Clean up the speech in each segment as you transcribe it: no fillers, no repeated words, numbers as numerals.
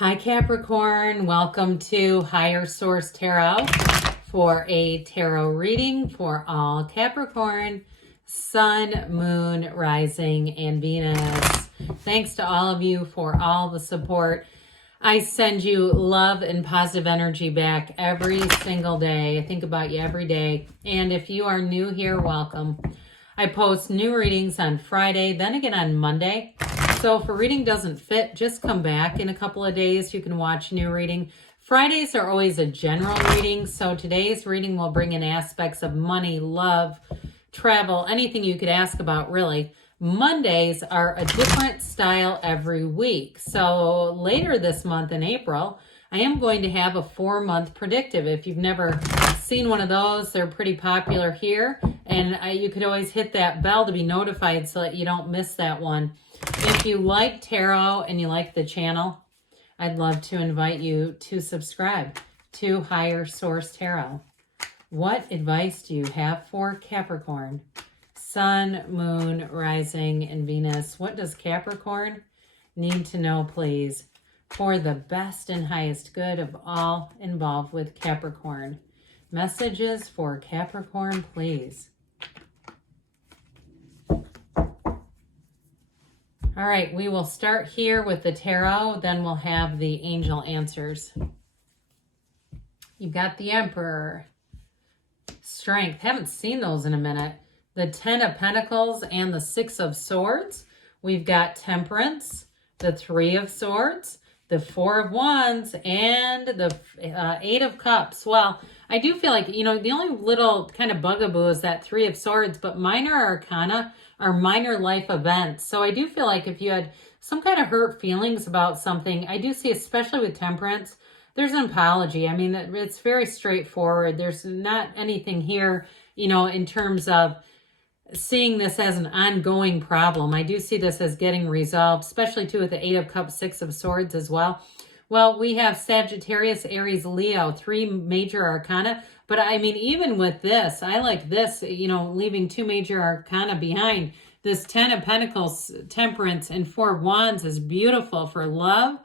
Hi Capricorn, welcome to Higher Source Tarot for a tarot reading for all Capricorn, Sun, Moon, Rising, and Venus. Thanks to all of you for all the support. I send you love and positive energy back every single day. I think about you every day. And if you are new here, welcome. I post new readings on Friday, then again on Monday. So if a reading doesn't fit, just come back in a couple of days. You can watch new reading. Fridays are always a general reading. So today's reading will bring in aspects of money, love, travel, anything you could ask about really. Mondays are a different style every week. So later this month in April, I am going to have a 4-month predictive. If you've never seen one of those, they're pretty popular here. And you could always hit that bell to be notified so that you don't miss that one. If you like tarot and you like the channel, I'd love to invite you to subscribe to Higher Source Tarot. What advice do you have for Capricorn? Sun, Moon, Rising, and Venus. What does Capricorn need to know, please, for the best and highest good of all involved with Capricorn? Messages for Capricorn, please. All right, we will start here with the tarot, then we'll have the angel answers. You've got the Emperor, Strength. Haven't seen those in a minute. The 10 of Pentacles and the 6 of Swords. We've got Temperance, the 3 of Swords, the 4 of Wands, and the 8 of Cups. Well, I do feel like, the only little kind of bugaboo is that 3 of Swords, but minor arcana are minor life events. So I do feel like if you had some kind of hurt feelings about something, I do see, especially with Temperance, there's an apology. I mean, it's very straightforward. There's not anything here, in terms of seeing this as an ongoing problem. I do see this as getting resolved, especially too with the 8 of Cups, 6 of Swords as well. Well, we have Sagittarius, Aries, Leo, 3 major arcana. But I mean, even with this, I like this, leaving 2 major arcana behind. This 10 of Pentacles, Temperance, and 4 of Wands is beautiful for love.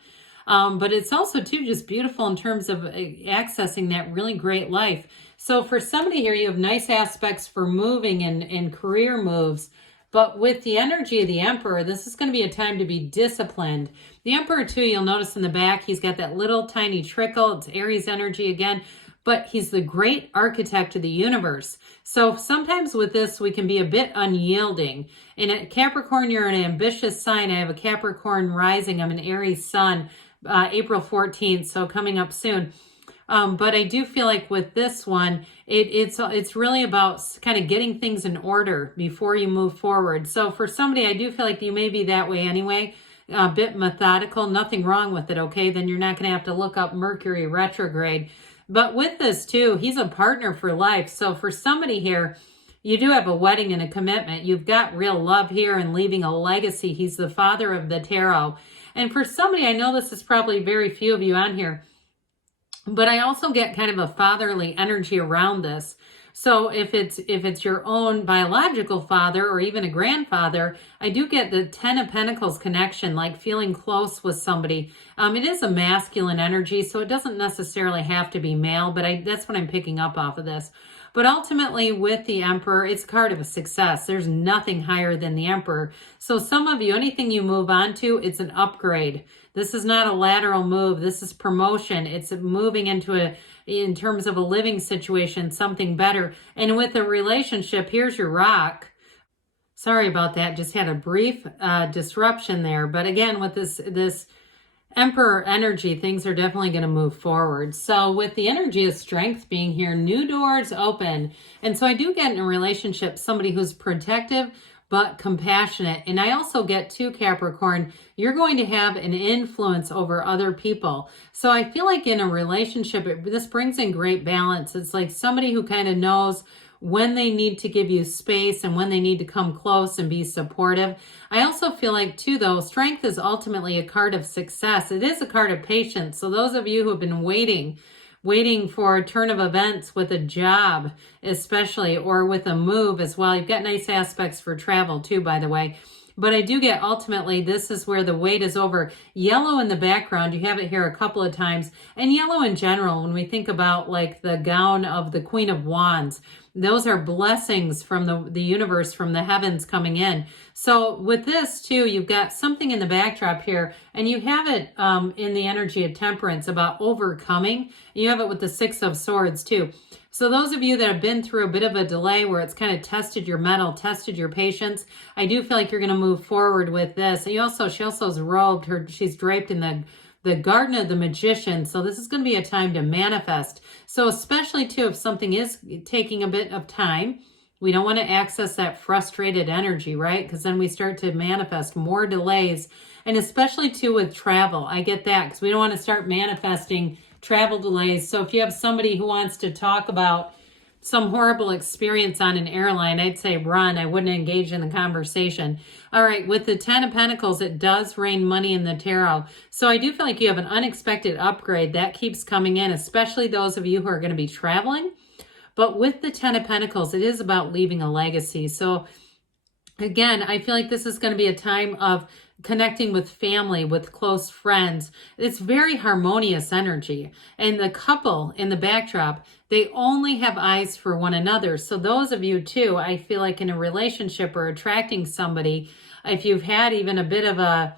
But it's also, too, just beautiful in terms of accessing that really great life. So for somebody here, you have nice aspects for moving and career moves. But with the energy of the Emperor, this is going to be a time to be disciplined. The Emperor, too, you'll notice in the back, he's got that little tiny trickle. It's Aries energy again. But he's the great architect of the universe. So sometimes with this, we can be a bit unyielding. And at Capricorn, you're an ambitious sign. I have a Capricorn rising. I'm an Aries sun, April 14th, so coming up soon. But I do feel like with this one, it's really about kind of getting things in order before you move forward. So for somebody, I do feel like you may be that way anyway, a bit methodical, nothing wrong with it, okay? Then you're not going to have to look up Mercury retrograde. But with this too, he's a partner for life. So for somebody here, you do have a wedding and a commitment. You've got real love here and leaving a legacy. He's the father of the tarot. And for somebody, I know this is probably very few of you on here, but I also get kind of a fatherly energy around this. So if it's your own biological father or even a grandfather, I do get the 10 of Pentacles connection, like feeling close with somebody. It is a masculine energy, so it doesn't necessarily have to be male, but that's what I'm picking up off of this. But ultimately with the Emperor, it's a card of a success. There's nothing higher than the Emperor. So some of you, anything you move on to, it's an upgrade. This is not a lateral move. This is promotion. It's moving into in terms of a living situation, something better. And with a relationship, here's your rock. Sorry about that. Just had a brief disruption there. But again, with this Emperor energy, things are definitely going to move forward. So with the energy of Strength being here, new doors open. And so I do get in a relationship somebody who's protective but compassionate. And I also get too, Capricorn, you're going to have an influence over other people. So I feel like in a relationship, this brings in great balance. It's like somebody who kind of knows when they need to give you space and when they need to come close and be supportive. I also feel like too, though, Strength is ultimately a card of success. It is a card of patience. So those of you who have been waiting for a turn of events with a job, especially, or with a move as well. You've got nice aspects for travel too, by the way. But I do get ultimately, this is where the weight is over. Yellow in the background, you have it here a couple of times. And yellow in general, when we think about like the gown of the Queen of Wands, those are blessings from the universe, from the heavens coming in. So with this too, you've got something in the backdrop here, and you have it in the energy of temperance about overcoming. You have it with the Six of Swords too. So those of you that have been through a bit of a delay where it's kind of tested your mettle, tested your patience, I do feel like you're going to move forward with this. And she also is robed, she's draped in the Garden of the Magician. So this is going to be a time to manifest. So especially too, if something is taking a bit of time, we don't want to access that frustrated energy, right? Because then we start to manifest more delays. And especially too with travel, I get that, because we don't want to start manifesting travel delays. So if you have somebody who wants to talk about some horrible experience on an airline, I'd say run. I wouldn't engage in the conversation. All right, with the Ten of Pentacles, it does rain money in the tarot. So I do feel like you have an unexpected upgrade that keeps coming in, especially those of you who are going to be traveling. But with the Ten of Pentacles, it is about leaving a legacy. So again, I feel like this is going to be a time of connecting with family, with close friends. It's very harmonious energy. And the couple in the backdrop, they only have eyes for one another. So those of you too, I feel like in a relationship or attracting somebody, if you've had even a bit of a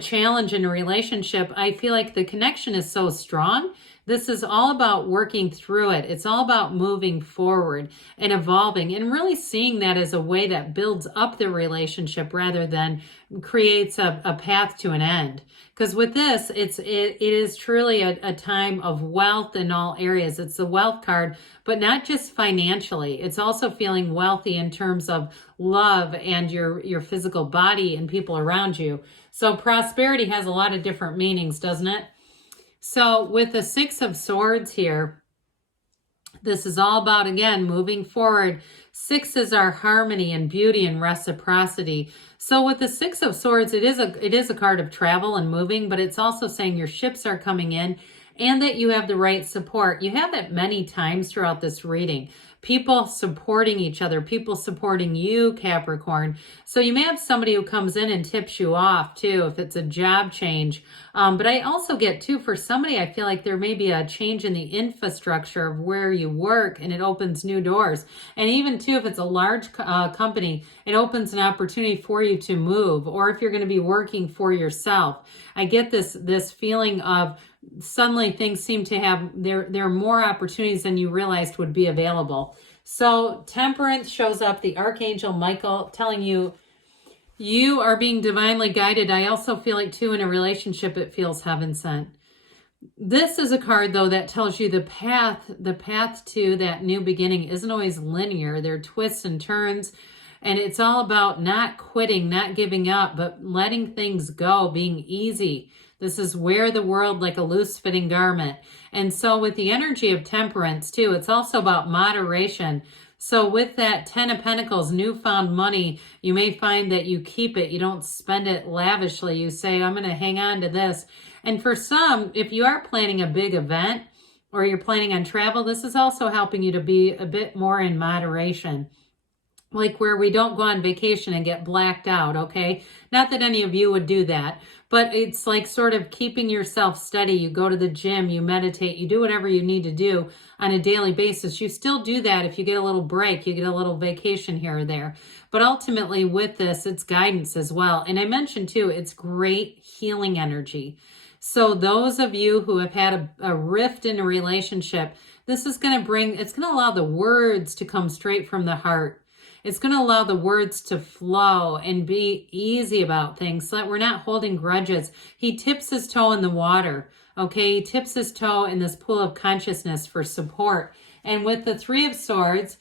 challenge in a relationship, I feel like the connection is so strong. This is all about working through it. It's all about moving forward and evolving and really seeing that as a way that builds up the relationship rather than creates a path to an end. Because with this, it is truly a time of wealth in all areas. It's the wealth card, but not just financially. It's also feeling wealthy in terms of love and your physical body and people around you. So prosperity has a lot of different meanings, doesn't it? So with the Six of Swords here, this is all about, again, moving forward. Six is our harmony and beauty and reciprocity. So with the Six of Swords, it is a card of travel and moving, but it's also saying your ships are coming in and that you have the right support. You have it many times throughout this reading. People supporting each other, people supporting you, Capricorn. So you may have somebody who comes in and tips you off too, if it's a job change. But I also get too, for somebody, I feel like there may be a change in the infrastructure of where you work and it opens new doors. And even too, if it's a large company, it opens an opportunity for you to move, or if you're going to be working for yourself. I get this feeling of suddenly things seem to have, there are more opportunities than you realized would be available. So Temperance shows up, the Archangel Michael telling you, you are being divinely guided. I also feel like too, in a relationship, it feels heaven sent. This is a card though that tells you the path to that new beginning isn't always linear. There are twists and turns, and it's all about not quitting, not giving up, but letting things go, being easy. This is wear the world like a loose-fitting garment. And so with the energy of Temperance too, it's also about moderation. So with that Ten of Pentacles, newfound money, you may find that you keep it. You don't spend it lavishly. You say, I'm going to hang on to this. And for some, if you are planning a big event or you're planning on travel, this is also helping you to be a bit more in moderation. Like where we don't go on vacation and get blacked out, okay? Not that any of you would do that, but it's like sort of keeping yourself steady. You go to the gym, you meditate, you do whatever you need to do on a daily basis. You still do that if you get a little break, you get a little vacation here or there. But ultimately with this, it's guidance as well. And I mentioned too, it's great healing energy. So those of you who have had a rift in a relationship, this is going to bring, it's going to allow the words to come straight from the heart. It's going to allow the words to flow and be easy about things so that we're not holding grudges. He tips his toe in the water, okay? He tips his toe in this pool of consciousness for support. And with the Three of Swords,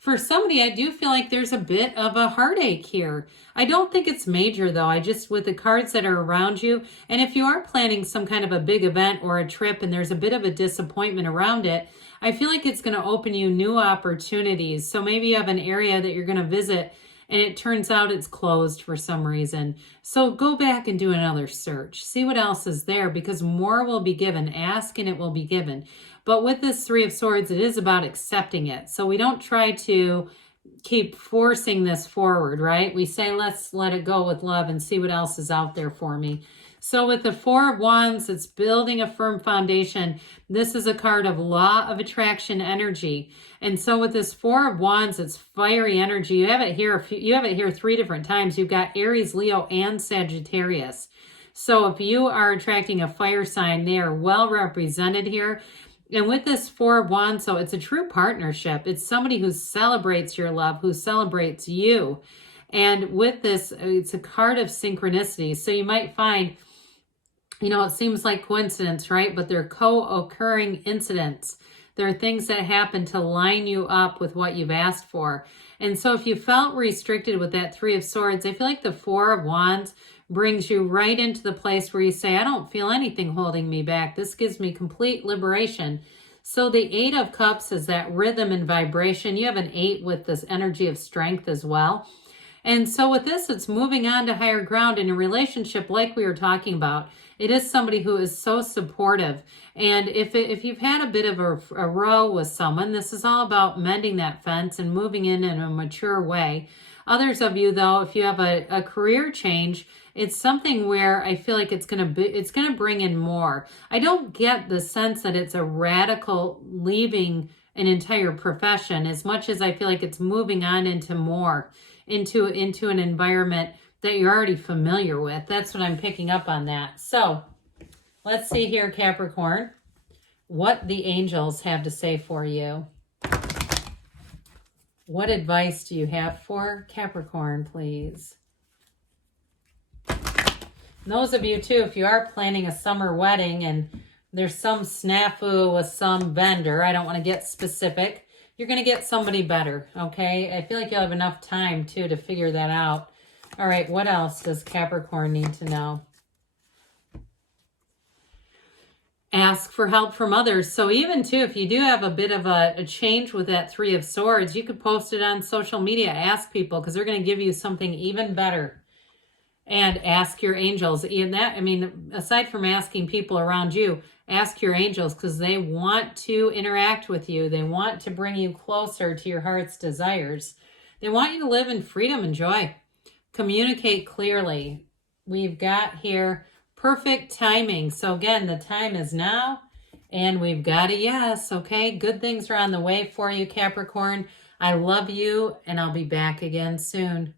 for somebody, I do feel like there's a bit of a heartache here. I don't think it's major though. I just, with the cards that are around you, and if you are planning some kind of a big event or a trip and there's a bit of a disappointment around it, I feel like it's going to open you new opportunities. So maybe you have an area that you're going to visit and it turns out it's closed for some reason. So go back and do another search. See what else is there, because more will be given. Ask and it will be given. But with this Three of Swords, it is about accepting it. So we don't try to keep forcing this forward, right? We say, let's let it go with love and see what else is out there for me. So with the Four of Wands, it's building a firm foundation. This is a card of law of attraction energy. And so with this Four of Wands, it's fiery energy. You have it here, you have it here 3 different times. You've got Aries, Leo, and Sagittarius. So if you are attracting a fire sign, they are well represented here. And with this Four of Wands, so it's a true partnership. It's somebody who celebrates your love, who celebrates you. And with this, it's a card of synchronicity. So you might find, you know, it seems like coincidence, right? But they're co-occurring incidents. There are things that happen to line you up with what you've asked for. And so if you felt restricted with that Three of Swords, I feel like the Four of Wands brings you right into the place where you say, I don't feel anything holding me back. This gives me complete liberation. So the Eight of Cups is that rhythm and vibration. You have an 8 with this energy of strength as well. And so with this, it's moving on to higher ground in a relationship like we were talking about. It is somebody who is so supportive. And if you've had a bit of a row with someone, this is all about mending that fence and moving in a mature way. Others of you, though, if you have a career change, it's something where I feel like it's going to bring in more. I don't get the sense that it's a radical leaving an entire profession as much as I feel like it's moving on into more, into an environment that you're already familiar with. That's what I'm picking up on that. So let's see here, Capricorn, what the angels have to say for you. What advice do you have for Capricorn, please? And those of you, too, if you are planning a summer wedding and there's some snafu with some vendor, I don't want to get specific, you're going to get somebody better, okay? I feel like you'll have enough time, too, to figure that out. All right, what else does Capricorn need to know? Ask for help from others. So even, too, if you do have a bit of a change with that Three of Swords, you could post it on social media. Ask people because they're going to give you something even better. And ask your angels. And that, I mean, aside from asking people around you, ask your angels because they want to interact with you. They want to bring you closer to your heart's desires. They want you to live in freedom and joy. Communicate clearly. We've got here perfect timing. So again, the time is now and we've got a yes. Okay, good things are on the way for you, Capricorn. I love you and I'll be back again soon.